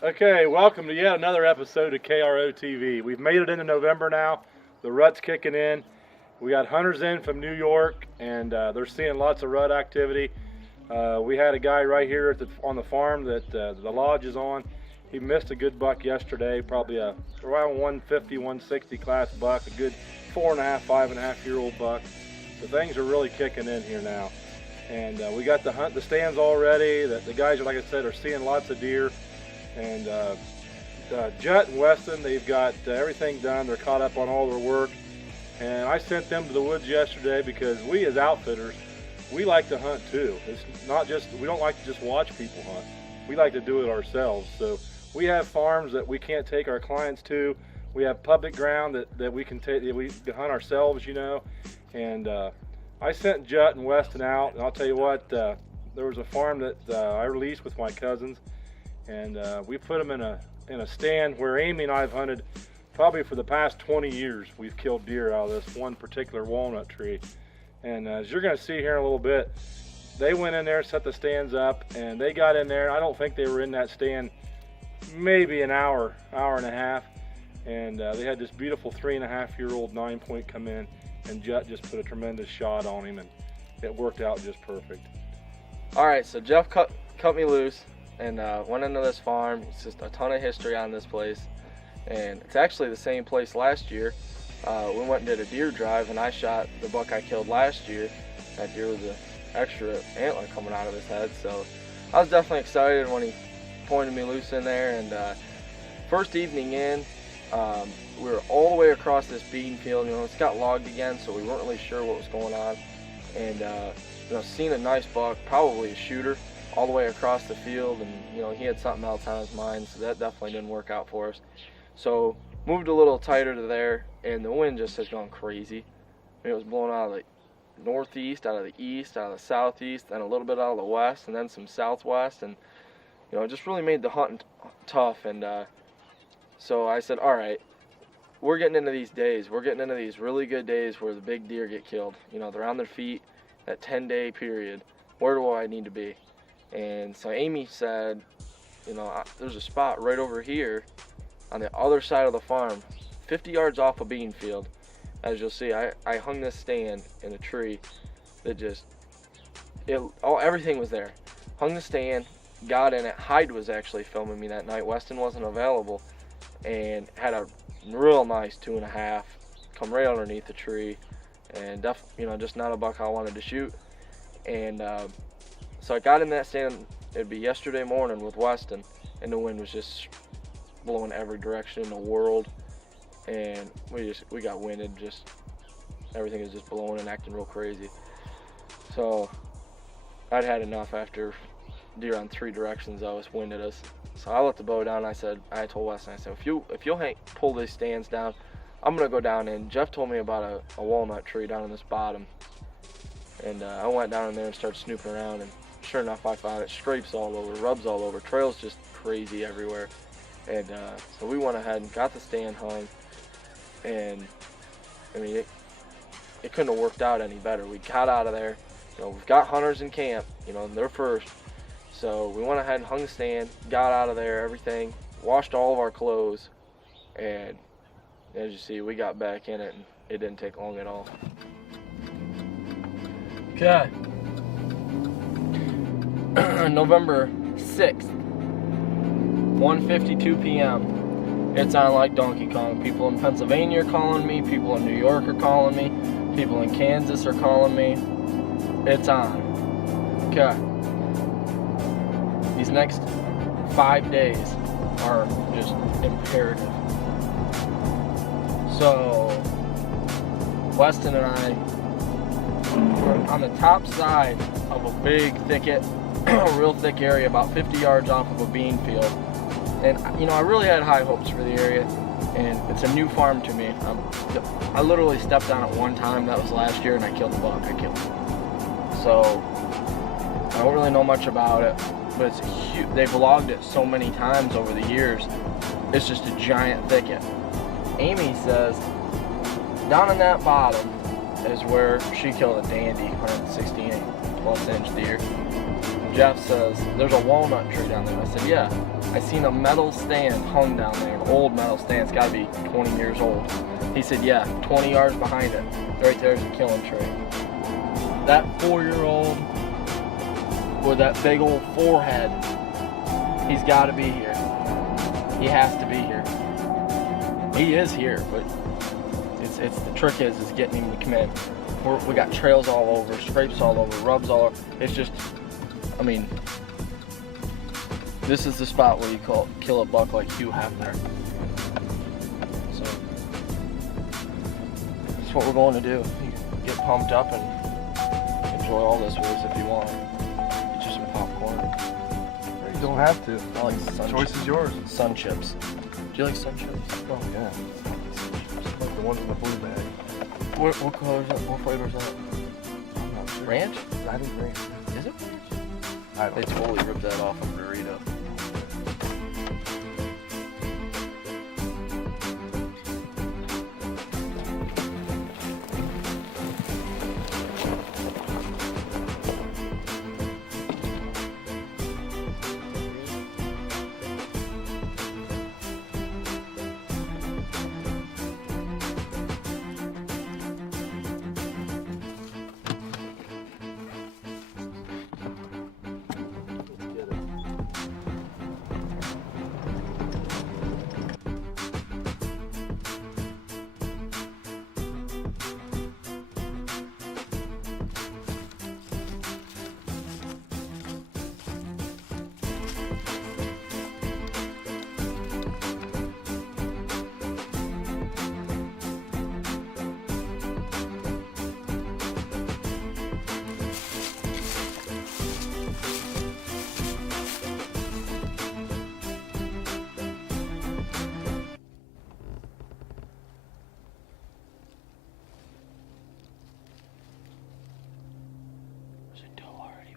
Okay, welcome to yet another episode of KRO TV. We've made it into November now. The rut's kicking in. We got hunters in from New York, and they're seeing lots of rut activity. We had a guy right here on the farm that the lodge is on. He missed a good buck yesterday, probably around 150, 160 class buck, a good 4.5, 5.5-year-old buck. So things are really kicking in here now. And we got the stands all ready. The guys, like I said, are seeing lots of deer. And Jett and Weston, they've got everything done. They're caught up on all their work. And I sent them to the woods yesterday because we as outfitters, we like to hunt too. It's not just, we don't like to just watch people hunt. We like to do it ourselves. So we have farms that we can't take our clients to. We have public ground that we can take, that we can hunt ourselves, you know. And I sent Jett and Weston out, and I'll tell you what, there was a farm that I released with my cousins. And we put them in a stand where Amy and I have hunted probably for the past 20 years. We've killed deer out of this one particular walnut tree. And as you're going to see here in a little bit, they went in there, set the stands up, and they got in there. I don't think they were in that stand maybe an hour and a half. And they had this beautiful 3.5-year-old 9-point come in, and Jett just put a tremendous shot on him, and it worked out just perfect. All right, so Jeff cut me loose and went into this farm. It's just a ton of history on this place, and it's actually the same place last year. We went and did a deer drive, and I shot the buck I killed last year. That deer was an extra antler coming out of his head, so I was definitely excited when he pointed me loose in there. And first evening in, we were all the way across this bean field. You know, it's got logged again, so we weren't really sure what was going on. And you know, seen a nice buck, probably a shooter, all the way across the field, and you know, he had something else on his mind, so that definitely didn't work out for us. So moved a little tighter to there, and the wind just has gone crazy. I mean, it was blowing out of the northeast, out of the east, out of the southeast, and a little bit out of the west, and then some southwest, and you know, it just really made the hunting tough. And so I said, all right, we're getting into these days. We're getting into these really good days where the big deer get killed. You know, they're on their feet, that 10-day period. Where do I need to be? And so Amy said, you know, there's a spot right over here on the other side of the farm, 50 yards off a bean field. As you'll see, I hung this stand in a tree that just, everything was there. Hung the stand, got in it. Hyde was actually filming me that night. Weston wasn't available, and had a real nice 2.5 come right underneath the tree, and you know, just not a buck I wanted to shoot. And so I got in that stand. It'd be yesterday morning with Weston, and the wind was just blowing every direction in the world, and we got winded. Just everything is just blowing and acting real crazy. So I'd had enough after deer on 3 directions of us winded us. So I let the bow down. I told Weston, I said, if you'll pull these stands down, I'm gonna go down in. Jeff told me about a walnut tree down in this bottom, and I went down in there and started snooping around, and sure enough, I found it. Scrapes all over, rubs all over, trails just crazy everywhere. And so we went ahead and got the stand hung, and I mean, it couldn't have worked out any better. We got out of there. You know, we've got hunters in camp, you know, they're first. So we went ahead and hung the stand, got out of there, everything, washed all of our clothes, and as you see, we got back in it, and it didn't take long at all. Okay. November 6th, 1:52 p.m. It's on like Donkey Kong. People in Pennsylvania are calling me, people in New York are calling me, people in Kansas are calling me. It's on. Okay. These next 5 days are just imperative. So Weston and I were on the top side of a big thicket, a real thick area, about 50 yards off of a bean field. And you know, I really had high hopes for the area, and it's a new farm to me. I literally stepped on it one time, that was last year, and I killed the buck. I killed it. So I don't really know much about it, but it's huge. They've logged it so many times over the years. It's just a giant thicket. Amy says down in that bottom is where she killed a dandy 168 plus inch deer. Jeff says, there's a walnut tree down there. I said, yeah. I seen a metal stand hung down there, an old metal stand. It's gotta be 20 years old. He said, yeah, 20 yards behind it. Right there's a killing tree. That 4-year-old with that big old forehead, he's gotta be here. He has to be here. He is here, but it's the trick is getting him to come in. We got trails all over, scrapes all over, rubs all over. It's just, I mean, this is the spot where you kill a buck like Hugh Hefner. So that's what we're going to do. You get pumped up and enjoy all this with us if you want. Get you some popcorn. You don't have to. I like sun Choice is yours. Sun chips. Do you like sun chips? Oh yeah. Like the ones in the blue bag. What color is that? What flavor is that? I'm not sure. Ranch? I think ranch. Is it ranch? I don't They know. totally ripped that off of Dorito.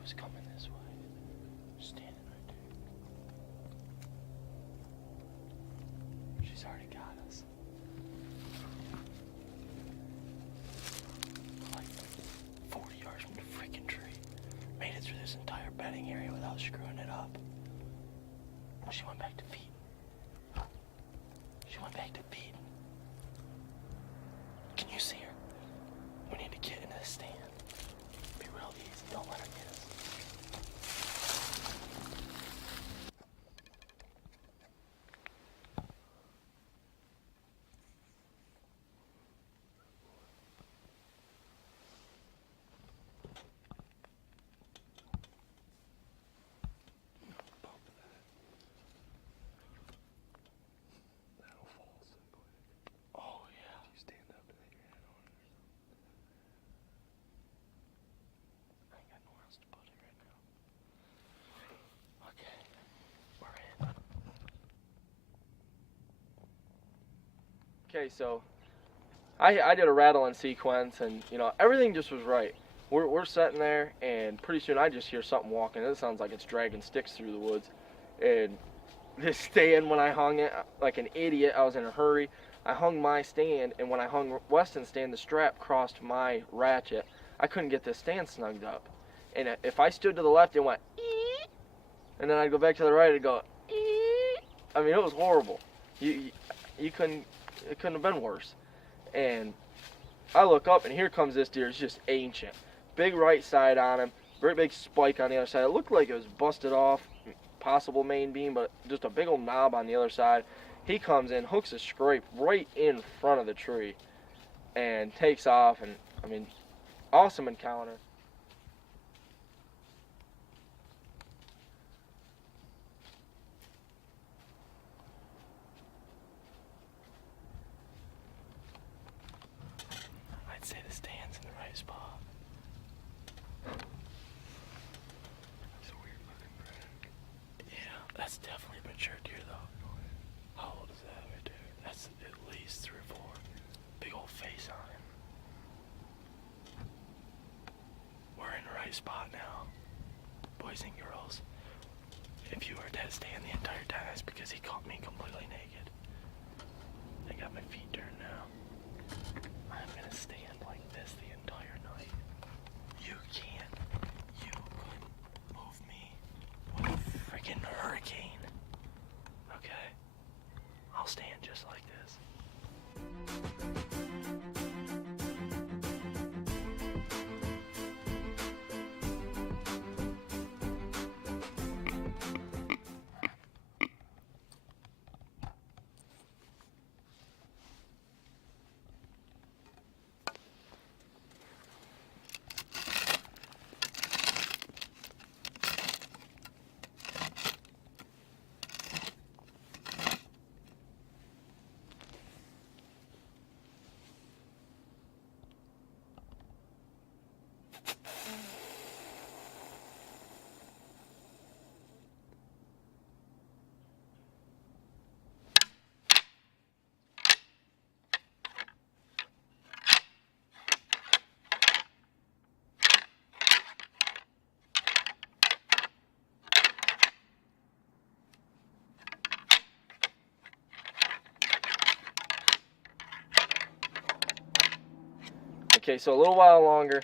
Was coming this way, standing right there. She's already got us. Like 40 yards from the freaking tree. Made it through this entire bedding area without screwing it up. She went back to feeding. She went back to feeding. Can you see her? We need to get in this stand. Be real easy. Don't let her get us. Okay, so I did a rattling sequence, and you know everything just was right. We're sitting there, and pretty soon I just hear something walking. It sounds like it's dragging sticks through the woods. And this stand, when I hung it like an idiot, I was in a hurry. I hung my stand, and when I hung Weston's stand, the strap crossed my ratchet. I couldn't get this stand snugged up. And if I stood to the left, it went ee, and then I'd go back to the right, it'd go ee. I mean, it was horrible. You couldn't. It couldn't have been worse. And I look up, and here comes this deer. It's just ancient. Big right side on him. Very big spike on the other side. It looked like it was busted off. Possible main beam, but just a big old knob on the other side. He comes in, hooks a scrape right in front of the tree, and takes off. And, I mean, awesome encounter. I'd say the stand's in the right spot. That's a weird looking rack. Yeah, that's definitely a mature deer though. How old is that right there? That's at least 3 or 4. Big old face on him. We're in the right spot now. Boys and girls, if you were to stand the entire time, it's because he caught me completely naked. I got my feet turned now. I'm gonna stand like this the entire night. You couldn't move me. Okay, so a little while longer,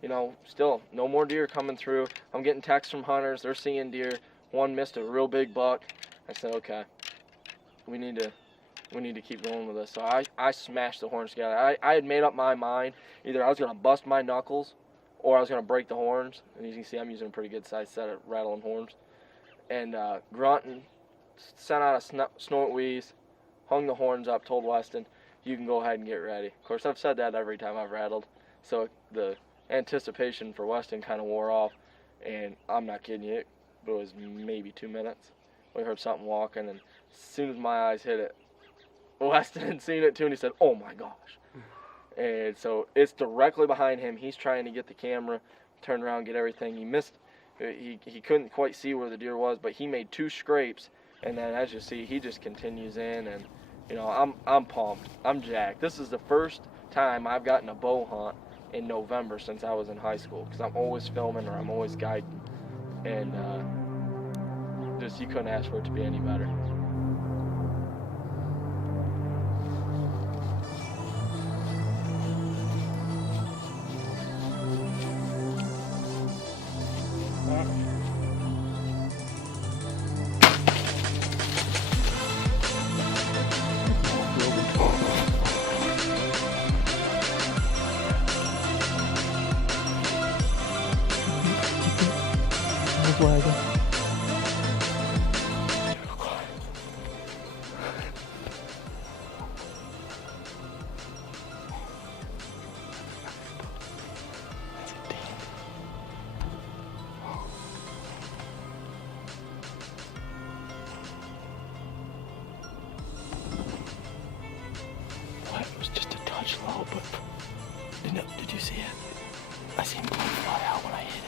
you know, still no more deer coming through. I'm getting texts from hunters. They're seeing deer. One missed a real big buck. I said, okay, we need to keep going with this. So I smashed the horns together. I had made up my mind. Either I was going to bust my knuckles or I was going to break the horns. And as you can see, I'm using a pretty good size set of rattling horns. And grunting, sent out a snort wheeze, hung the horns up, told Weston, you can go ahead and get ready. Of course, I've said that every time I've rattled. So the anticipation for Weston kind of wore off. And I'm not kidding you, it was maybe 2 minutes. We heard something walking, and as soon as my eyes hit it, Weston had seen it too, and he said, oh my gosh. And so it's directly behind him. He's trying to get the camera, turn around, get everything. He missed, he couldn't quite see where the deer was, but he made 2 scrapes, and then as you see, he just continues in, and you know, I'm pumped. I'm jacked. This is the first time I've gotten a bow hunt in November since I was in high school, because I'm always filming or I'm always guiding, and just you couldn't ask for it to be any better. Low, but did you see it? I seen blood fly out when I hit it.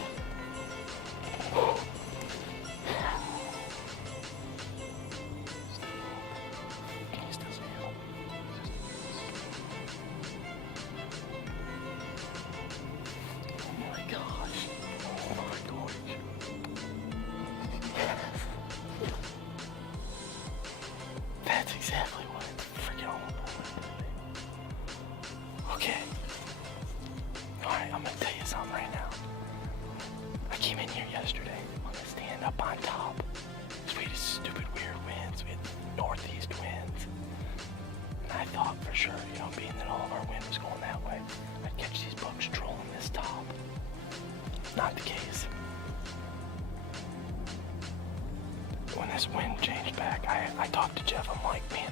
Can you still see it? Oh my gosh. Oh my gosh. That's exactly what it's freaking all about. Okay. Alright, I'm gonna tell you something right now. I came in here yesterday on the stand up on top. We had stupid weird winds. We had northeast winds. And I thought for sure, you know, being that all of our wind was going that way, I'd catch these bucks trolling this top. Not the case. When this wind changed back, I talked to Jeff. I'm like, man,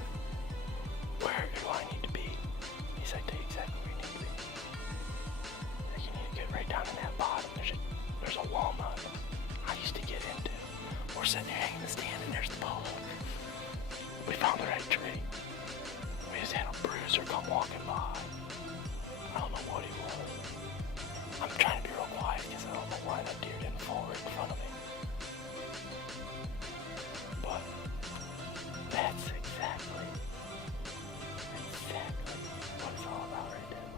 where do I need to be? He said, I tell you exactly where you need to be. Like, you need to get right down in that bottom. There's a walnut I used to get into. We're sitting there hanging the stand and there's the pole. We found the right tree. We just had a bruiser come walking by. I don't know what he was. I'm trying to be real quiet because I don't know why that deer didn't fall right in front of me. But that's exactly what it's all about right there.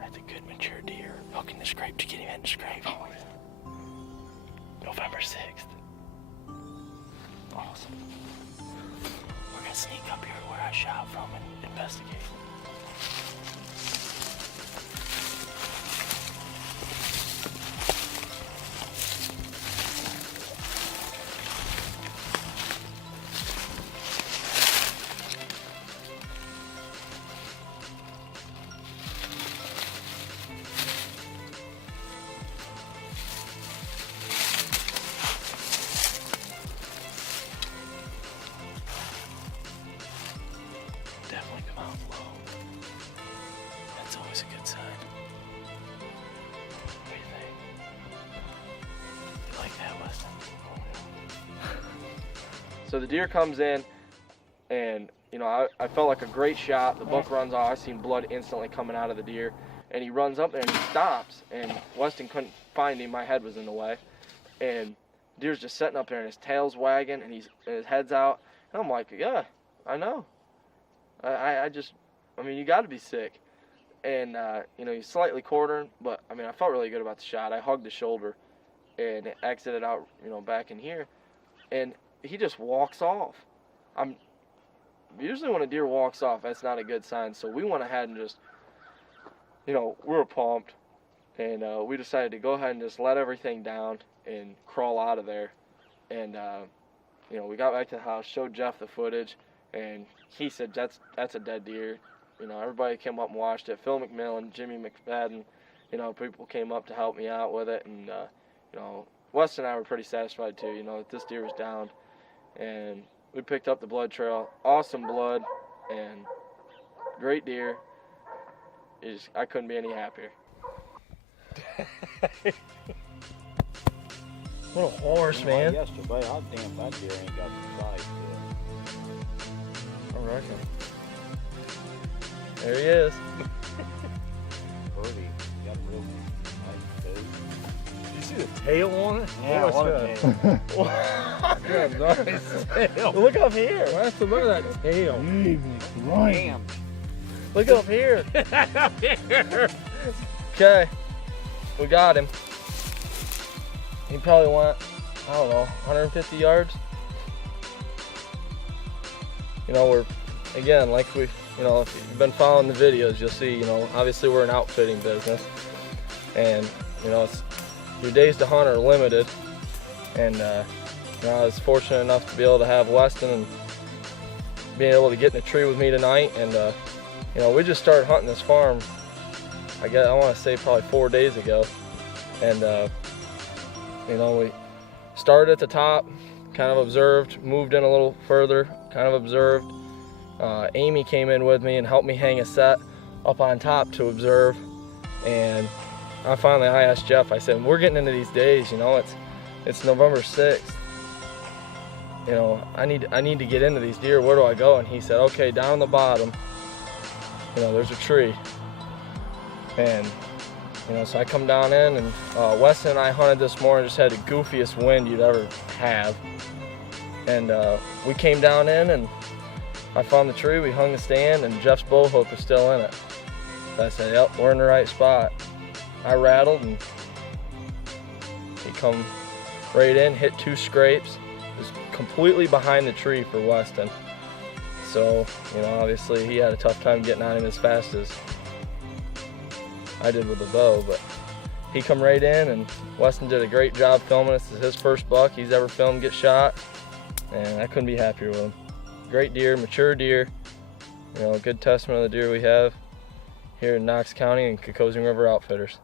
That's a good mature deer. Hooking the scrape to get him in the scrape. Oh, yeah. November 6th. Awesome. We're gonna sneak up here where I shot from and investigate. Definitely come out low. That's always a good sign. What do you think? You like that, Weston? So the deer comes in, and you know, I felt like a great shot. The buck runs off. I seen blood instantly coming out of the deer, and he runs up there and he stops. And Weston couldn't find him. My head was in the way, and deer's just sitting up there, and his tail's wagging, and his head's out. And I'm like, yeah, I know. I mean, you got to be sick. And, you know, he's slightly quartering, but, I mean, I felt really good about the shot. I hugged the shoulder and exited out, you know, back in here. And he just walks off. Usually when a deer walks off, that's not a good sign. So we went ahead and just you know, we were pumped, and we decided to go ahead and just let everything down and crawl out of there. And you know, we got back to the house, showed Jeff the footage, and he said that's a dead deer. You know, everybody came up and watched it. Phil McMillan, Jimmy McFadden, you know, people came up to help me out with it, and you know, Wes and I were pretty satisfied too. You know, that this deer was down, and we picked up the blood trail. Awesome blood, and great deer. I couldn't be any happier. What a horse, man. Yesterday, I damn that deer ain't got the size I reckon. There he is. Birdie, got a real nice tail. You see the tail on it? Yeah, what a tail. Nice tail. Look up here. Look at that tail. Damn. Look up here. Okay, we got him. He probably went, I don't know, 150 yards. You know, we're, again, like we, you know, if you've been following the videos, you'll see, you know, obviously we're an outfitting business. And, you know, your days to hunt are limited. And, you know, I was fortunate enough to be able to have Weston and being able to get in the tree with me tonight. And, you know, we just started hunting this farm, I want to say probably 4 days ago. And, you know, we started at the top, kind of observed, moved in a little further, kind of observed. Amy came in with me and helped me hang a set up on top to observe. And I asked Jeff, I said, we're getting into these days, you know, it's November 6th. You know, I need to get into these deer, where do I go? And he said, okay, down the bottom, you know, there's a tree. And, you know, so I come down in, and Weston and I hunted this morning, just had the goofiest wind you'd ever have. And we came down in, and I found the tree, we hung the stand, and Jeff's bow hook was still in it. So I said, yep, we're in the right spot. I rattled, and he come right in, hit 2 scrapes. It was completely behind the tree for Weston. So, you know, obviously he had a tough time getting on him as fast as I did with the bow, but he come right in, and Weston did a great job filming. This is his first buck he's ever filmed get shot, and I couldn't be happier with him. Great deer, mature deer, you know, a good testament of the deer we have here in Knox County and Kokosing River Outfitters.